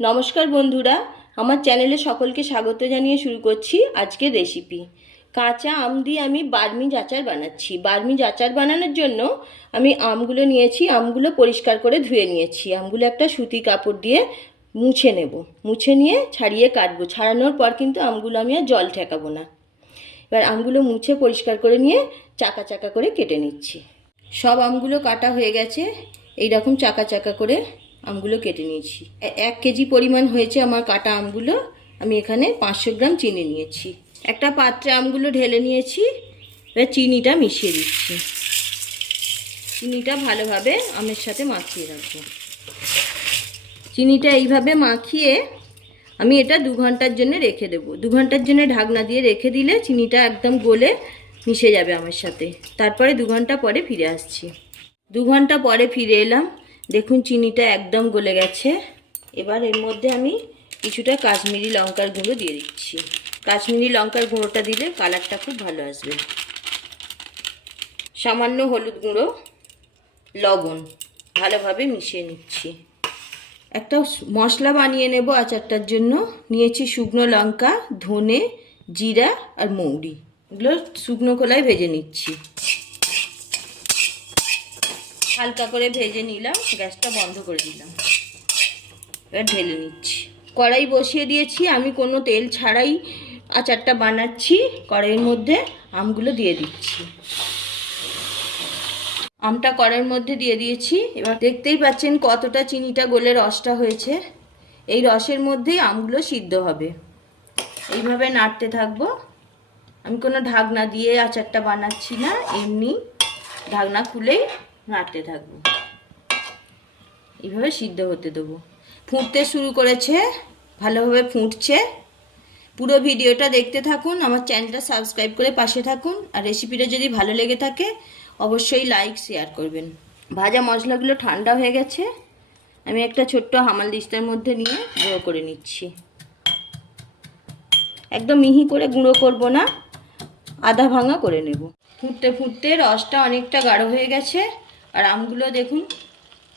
নমস্কার বন্ধুরা, আমার চ্যানেলে সকলকে স্বাগত জানিয়ে শুরু করছি আজকের রেসিপি। কাঁচা আম দিয়ে আমি বার্মিজ আচার বানাচ্ছি। বার্মিজ আচার বানানোর জন্য আমি আমগুলো নিয়েছি, আমগুলো পরিষ্কার করে ধুয়ে নিয়েছি। আমগুলো একটা সুতি কাপড় দিয়ে মুছে নেব, মুছে নিয়ে ছাড়িয়ে কাটবো। ছাড়ানোর পর কিন্তু আমগুলো আমি আর জল ঠেকাবো না। এবার আমগুলো মুছে পরিষ্কার করে নিয়ে চাকা চাকা করে কেটে নিচ্ছি। সব আমগুলো কাটা হয়ে গেছে, এইরকম চাকা চাকা করে আমগুলো কেটে নিয়েছি। 1 কেজি পরিমাণ হয়েছে আমার কাটা আমগুলো। আমি এখানে 500 গ্রাম চিনি নিয়েছি। একটা পাত্রে আমগুলো ঢেলে নিয়েছি, এবার চিনিটা মিশিয়ে দিচ্ছি। চিনিটা ভালোভাবে আমের সাথে মাখিয়ে রাখবো। চিনিটা এইভাবে মাখিয়ে আমি এটা 2 ঘন্টার জন্য রেখে দেবো। 2 ঘন্টার জন্য ঢাকনা দিয়ে রেখে দিলে চিনিটা একদম গলে মিশে যাবে আমের সাথে। তারপরে 2 ঘন্টা পরে ফিরে আসছি। 2 ঘন্টা পরে ফিরে এলাম, দেখুন চিনিটা একদম গলে গেছে। এবার এর মধ্যে আমি কিছুটা কাশ্মীরি লঙ্কার গুঁড়ো দিয়ে দিচ্ছি। কাশ্মীরি লঙ্কার গুঁড়োটা দিলে কালারটা খুব ভালো আসবে। সামান্য হলুদ গুঁড়ো, লবণ ভালোভাবে মিশিয়ে নিচ্ছি। একটা মশলা বানিয়ে নেব আচারটার জন্য। নিয়েছি শুকনো লঙ্কা, ধনে, জিরা আর মৌরি। এগুলো শুকনো খোলায় ভেজে নিচ্ছি। হালকা করে ভেজে নিলাম, গ্যাসটা বন্ধ করে দিলাম। এবার ঢেলে নিচ্ছি। কড়াই বসিয়ে দিয়েছি, আমি কোনো তেল ছাড়াই আচারটা বানাচ্ছি। কড়াইয়ের মধ্যে আমগুলো দিয়ে দিচ্ছি। আমটা কড়াইয়ের মধ্যে দিয়ে দিয়েছি। এবার দেখতেই পাচ্ছেন কতটা চিনিটা গলে রসটা হয়েছে। এই রসের মধ্যেই আমগুলো সিদ্ধ হবে। এইভাবে নাড়তে থাকবো। আমি কোনো ঢাকনা দিয়ে আচারটা বানাচ্ছি না, এমনি ঢাকনা খুলেই নাড়তে থাকবো। এইভাবে সিদ্ধ হতে দেবো। ফুটতে শুরু করেছে, ভালোভাবে ফুটছে। পুরো ভিডিওটা দেখতে থাকুন, আমার চ্যানেলটা সাবস্ক্রাইব করে পাশে থাকুন। আর রেসিপিটা যদি ভালো লেগে থাকে অবশ্যই লাইক শেয়ার করবেন। ভাজা মশলাগুলো ঠান্ডা হয়ে গেছে, আমি একটা ছোট্ট হামালদিস্তার মধ্যে নিয়ে গুঁড়ো করে নিচ্ছি। একদম মিহি করে গুঁড়ো করব না, আধা ভাঙা করে নেব। ফুটতে ফুটতে রসটা অনেকটা গাঢ় হয়ে গেছে। আর আমগুলো দেখুন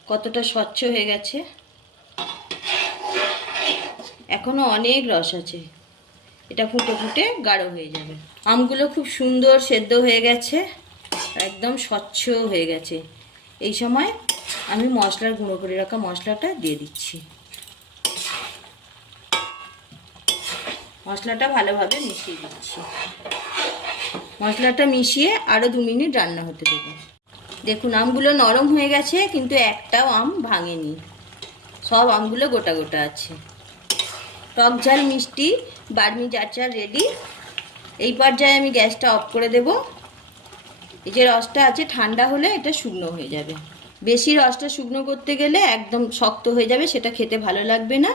কতটা স্বচ্ছ হয়ে গেছে। এখনো অনেক রস আছে, এটা ফুটে ফুটে গাঢ় হয়ে যাবে। আমগুলো খুব সুন্দর সেদ্ধ হয়ে গেছে, একদম স্বচ্ছ হয়ে গেছে। এই সময় আমি মশলার গুঁড়ো করে রাখা মশলাটা দিয়ে দিচ্ছি। মশলাটা ভালোভাবে মিশিয়ে দিচ্ছি। মশলাটা মিশিয়ে আরও 2 মিনিট রান্না হতে দেবো। দেখুন আমগুলো নরম হয়ে গেছে, কিন্তু একটাও আম ভাঙেনি, সব আমগুলো গোটা গোটা আছে। টক ঝাল মিষ্টি বার্মিজ আচার রেডি। এই পর্যায়ে আমি গ্যাসটা অফ করে দেব। এই যে রসটা আছে ঠান্ডা হলে এটা শুকনো হয়ে যাবে। বেশি রসটা শুকনো করতে গেলে একদম শক্ত হয়ে যাবে, সেটা খেতে ভালো লাগবে না।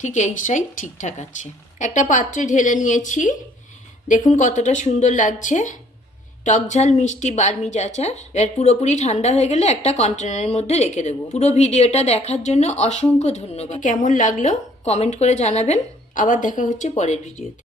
ঠিক এইটাই ঠিকঠাক আছে। একটা পাত্রে ঢেলে নিয়েছি, দেখুন কতটা সুন্দর লাগছে। টক ঝাল মিষ্টি বার্মিজ আচার। এর পুরোপুরি ঠান্ডা হয়ে গেলে একটা কন্টেনারের মধ্যে রেখে দেবো। পুরো ভিডিওটা দেখার জন্য অসংখ্য ধন্যবাদ। কেমন লাগলো কমেন্ট করে জানাবেন। আবার দেখা হচ্ছে পরের ভিডিওতে।